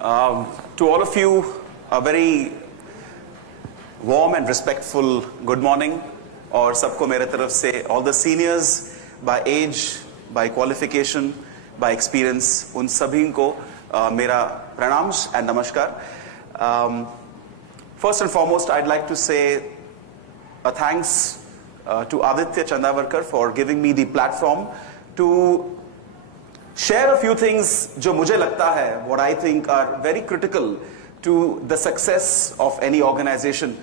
To all of you, a very warm and respectful good morning. और सबको मेरे तरफ से all the seniors by age, by qualification, by experience, उन सभी को मेरा प्रणाम and namaskar. First and foremost, I'd like to say a thanks to Aditya Chandavarkar for giving me the platform to share a few things जो मुझे लगता है, what I think are very critical to the success of any organization.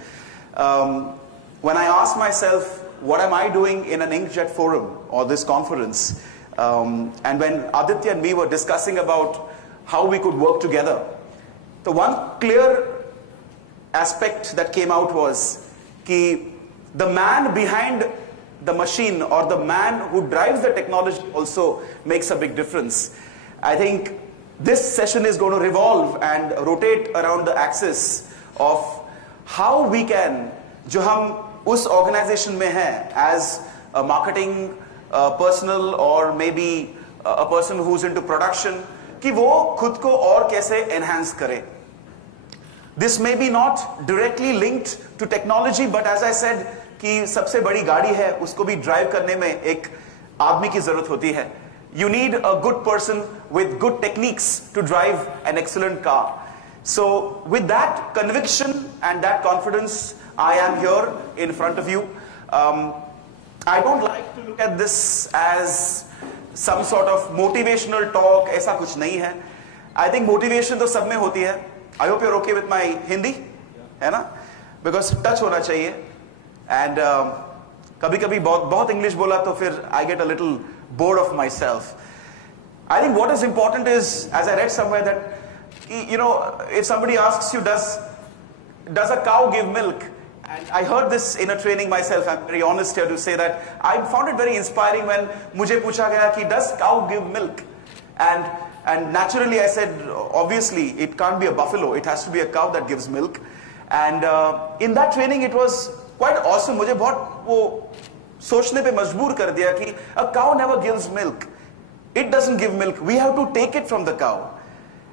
When I asked myself, what am I doing in an Inkjet forum or this conference? And when Aditya and me were discussing about how we could work together, the one clear aspect that came out was that the man behind the machine or the man who drives the technology also makes a big difference. I think this session is going to revolve and rotate around the axis of how we can, जो हम उस organization में हैं, as a marketing personnel or maybe a person who's into production, कि वो खुद को और कैसे enhance करे. This may be not directly linked to technology, but as I said, कि सबसे बड़ी गाड़ी है, उसको भी drive करने में एक आदमी की जरूरत होती है. You need a good person with good techniques to drive an excellent car. So with that conviction and that confidence, I am here in front of you. I don't like to look at this as some sort of motivational talk. ऐसा कुछ नहीं है. I think motivation तो सब में होती है. I hope you're okay with my Hindi, है ना? Because touch होना चाहिए. And कभी-कभी बहुत English बोला तो फिर I get a little bored of myself. I think what is important is, as I read somewhere, that you know, if somebody asks you, does a cow give milk? And I heard this in a training myself. I'm very honest here to say that I found it very inspiring when मुझे पूछा गया कि does cow give milk? And naturally I said, obviously it can't be a buffalo. It has to be a cow that gives milk. And in that training it was quite awesome. मुझे बहुत वो सोचने पे मजबूर कर दिया कि a cow never gives milk. It doesn't give milk. We have to take it from the cow.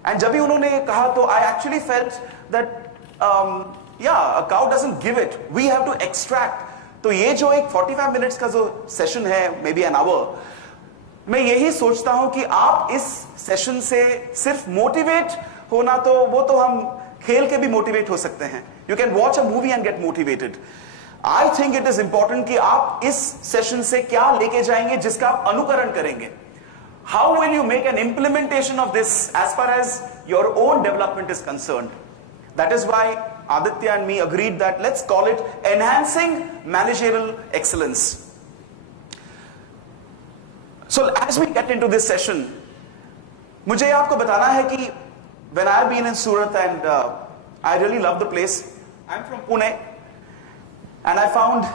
And जब भी उन्होंने कहा तो I actually felt that yeah, a cow doesn't give it. We have to extract. तो ये जो एक 45 minutes का जो session है, maybe an hour, मैं यही सोचता हूँ कि आप इस session से सिर्फ motivate होना तो वो तो हम खेल के भी motivate हो सकते हैं. You can watch a movie and get motivated. I think it is important कि आप इस session से क्या लेके जाएंगे जिसका आप अनुकरण करेंगे. How will you make an implementation of this as far as your own development is concerned? That is why Aditya and me agreed that let's call it Enhancing Managerial Excellence. So as we get into this session, मुझे आपको बताना है कि when I've been in Surat and I really love the place. I'm from Pune and I found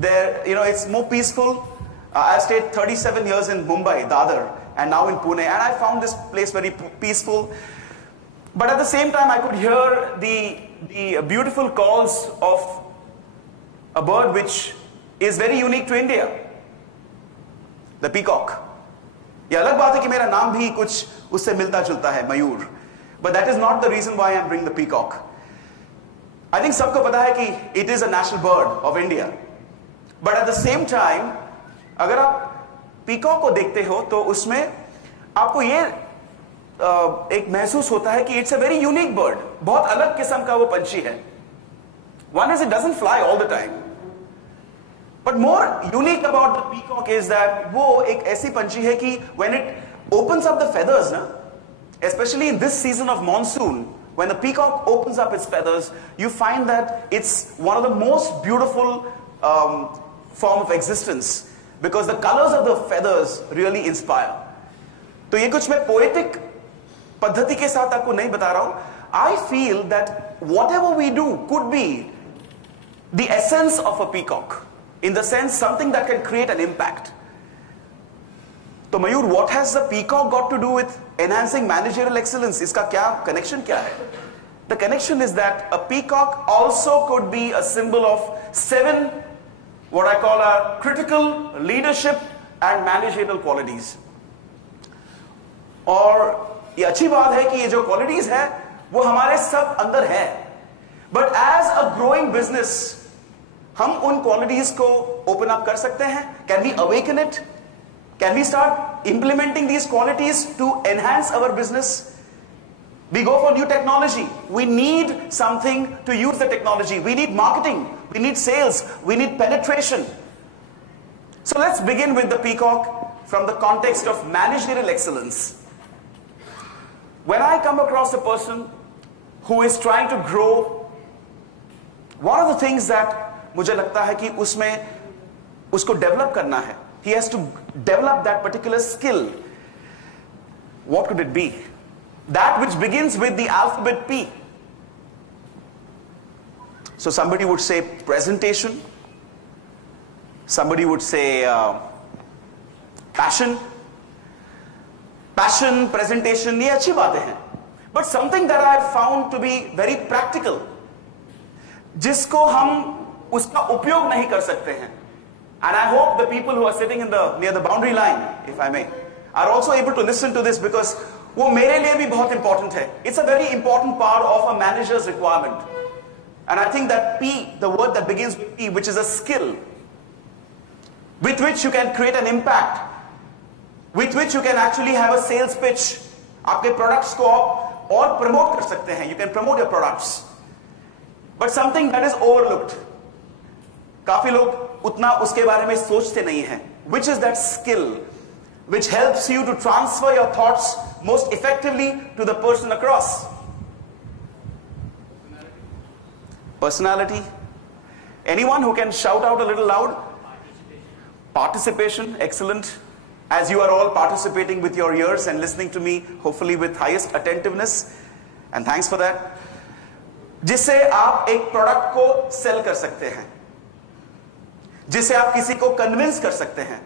there, you know, it's more peaceful. I stayed 37 years in Mumbai, Dadar, and now in Pune, and I found this place very peaceful. But at the same time, I could hear the beautiful calls of a bird which is very unique to India, the peacock. ये अलग बात है कि मेरा नाम भी कुछ उससे मिलता जुलता है, मयूर. But that is not the reason why I am bringing the peacock. I think सबको पता है कि it is a national bird of India. But at the same time, अगर आप peacock को देखते हो तो उसमें आपको ये एक महसूस होता है कि it's a very unique bird. बहुत अलग किस्म का वो पंछी है. One is it doesn't fly all the time. But more unique about the peacock is that वो एक ऐसी पंछी है कि when it opens up the feathers, ना, especially in this season of monsoon, when the peacock opens up its feathers, you find that it's one of the most beautiful form of existence because the colors of the feathers really inspire. तो ये कुछ मैं poetic पद्धति के साथ आपको नहीं बता रहा हूं. I feel that whatever we do could be the essence of a peacock, in the sense something that can create an impact. तो मयूर, what has the peacock got to do with enhancing managerial excellence? इसका क्या connection क्या है? The connection is that a peacock also could be a symbol of 7 what I call a critical leadership and managerial qualities. और ये अच्छी बात है कि ये जो क्वालिटीज है वो हमारे सब अंदर है, but as a growing business हम उन क्वालिटीज को ओपन अप कर सकते हैं. Can we awaken it? Can we start implementing these qualities to enhance our business? We go for new technology. We need something to use the technology. We need marketing. We need sales. We need penetration. So let's begin with the Peacock from the context of managerial excellence. When I come across a person who is trying to grow, one of the things that मुझे लगता है कि उसमें उसको develop करना है. He has to develop that particular skill. What could it be? That which begins with the alphabet P. So somebody would say presentation. Somebody would say passion. Passion, presentation, ये अच्छी बातें हैं. But something that I have found to be very practical, जिसको हम उसका उपयोग नहीं कर सकते हैं. And I hope the people who are sitting near the boundary line, if I may, are also able to listen to this, because वो मेरे लिए भी बहुत important है. It's a very important part of a manager's requirement. And I think that P, the word that begins with P, which is a skill, with which you can create an impact, with which you can actually have a sales pitch. आपके products को आप और promote कर सकते हैं. You can promote your products. But something that is overlooked. काफी लोग उतना उसके बारे में सोचते नहीं हैं. Which is that skill which helps you to transfer your thoughts most effectively to the person across? Personality. Anyone who can shout out a little loud? Participation. Excellent. As you are all participating with your ears and listening to me, hopefully with highest attentiveness, and thanks for that. जिससे आप एक product को cell कर सकते हैं, जिससे आप किसी को कन्विंस कर सकते हैं.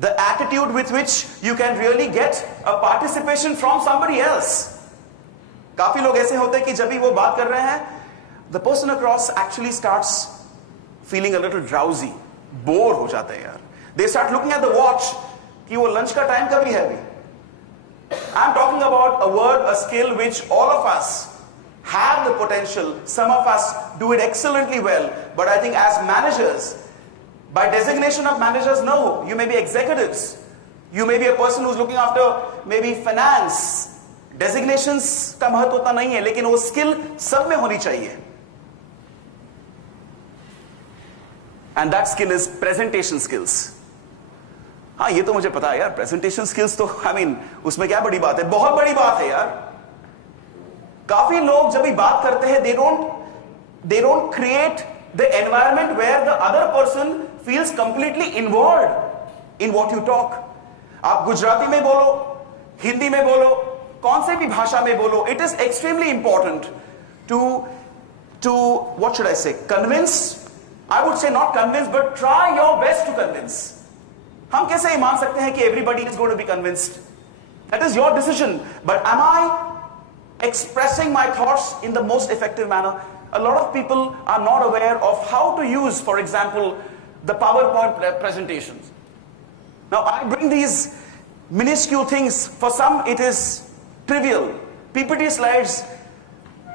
The attitude with which you can really get a participation from somebody else. काफी लोग ऐसे होते हैं कि जब भी वो बात कर रहे हैं, the person across actually starts feeling a little drowsy, bore हो जाते हैं यार. They start looking at the watch कि वो लंच का टाइम कभी है अभी. I'm talking about a word, a skill which all of us have the potential. Some of us do it excellently well, but I think as managers, by designation of managers, no. You may be executives. You may be a person who's looking after maybe finance. Designations का महत्व उतना नहीं है, लेकिन वो skill सब में होनी चाहिए. And that skill is presentation skills. हाँ, ये तो मुझे पता है यार. Presentation skills तो I mean उसमें क्या बड़ी बात है? बहुत बड़ी बात है यार. काफी लोग जब भी बात करते हैं, they don't create the environment where the other person feels completely involved in what you talk. आप गुजराती में बोलो, हिंदी में बोलो, कौन से भी भाषा में बोलो, it is extremely important to what should I say, convince. I would say not convince, but try your best to convince. हम कैसे ये मान सकते हैं कि everybody is going to be convinced? That is your decision. But am I expressing my thoughts in the most effective manner? A lot of people are not aware of how to use, for example, the PowerPoint presentations. Now, I bring these minuscule things. For some, it is trivial. PPT slides,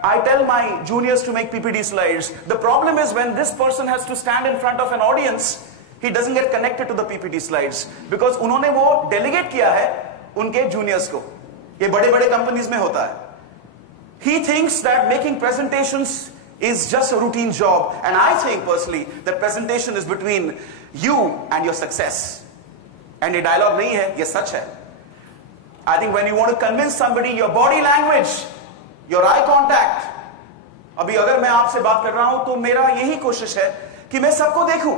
I tell my juniors to make PPT slides. The problem is when this person has to stand in front of an audience, he doesn't get connected to the PPT slides. Because उन्होंने वो delegate किया है उनके juniors को. ये बड़े-बड़े companies में होता है. He thinks that making presentations is just a routine job. And I think personally that presentation is between you and your success. And ये dialogue नहीं है, ये सच है. I think when you want to convince somebody, your body language, your eye contact. अभी अगर मैं आपसे बात कर रहा हूं तो मेरा यही कोशिश है कि मैं सबको देखूं.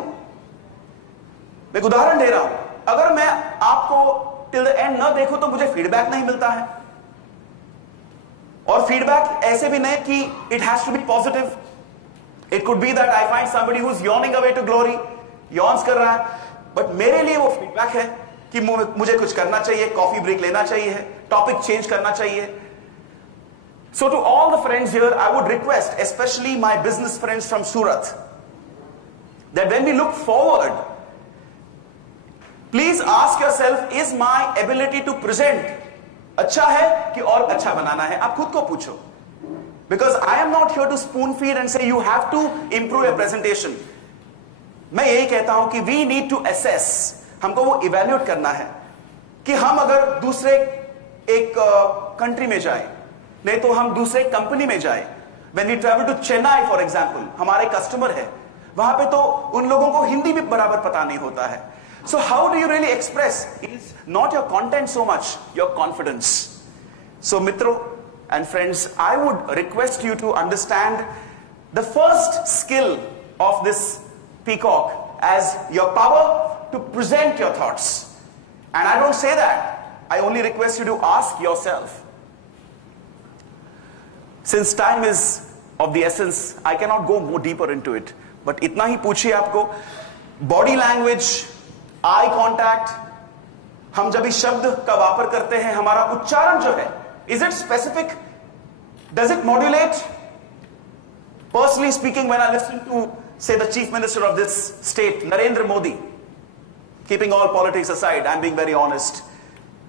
मैं एक उदाहरण दे रहा हूं. अगर मैं आपको till the end न देखूं तो मुझे फीडबैक नहीं मिलता है. और फीडबैक ऐसे भी नहीं कि it has to be positive. It could be that I find somebody who's yawning away to glory, yawns कर रहा है, but मेरे लिए वो फीडबैक है कि मुझे कुछ करना चाहिए, कॉफी ब्रेक लेना चाहिए, टॉपिक चेंज करना चाहिए. So to all the friends here, I would request, especially my business friends from Surat, that when we look forward, please ask yourself, is my ability to present अच्छा है कि और अच्छा बनाना है? आप खुद को पूछो. Because I am not here to spoon feed and say you have to improve your presentation. मैं यही कहता हूं कि we need to assess. हमको वो evaluate करना है कि हम अगर दूसरे एक कंट्री में जाएं, नहीं तो हम दूसरे कंपनी में जाएं. When we travel to Chennai, for example, हमारे कस्टमर है, वहां पे तो उन लोगों को हिंदी भी बराबर पता नहीं होता है. So how do you really express? Is not your content so much, your confidence. So mitro and friends, I would request you to understand the first skill of this peacock as your power to present your thoughts. And I don't say that. I only request you to ask yourself. Since time is of the essence, I cannot go more deeper into it. But इतना ही पूछिए आपको, body language, eye contact, हम जब इस शब्द का वापर करते हैं, हमारा उच्चारण जो है, is it specific? Does it modulate? Personally speaking, when I listen to, say, the Chief Minister of this state, Narendra Modi, keeping all politics aside, I'm being very honest.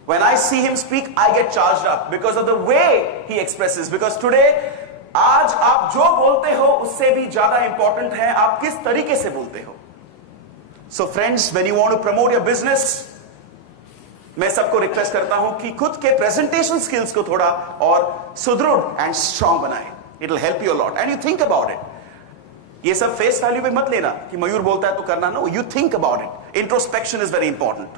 When I see him speak, I get charged up because of the way he expresses. Because today, आज आप जो बोलते हो उससे भी ज्यादा important है आप किस तरीके से बोलते हो. So friends, when you want to promote your business, मैं सबको रिक्वेस्ट करता हूं कि खुद के प्रेजेंटेशन स्किल्स को थोड़ा और सुदृढ़ एंड स्ट्रांग बनाएं. It will help you a lot and you think about it. ये सब फेस वैल्यू पे मत लेना कि मयूर बोलता है तो करना. No, you think about it. Introspection is very important.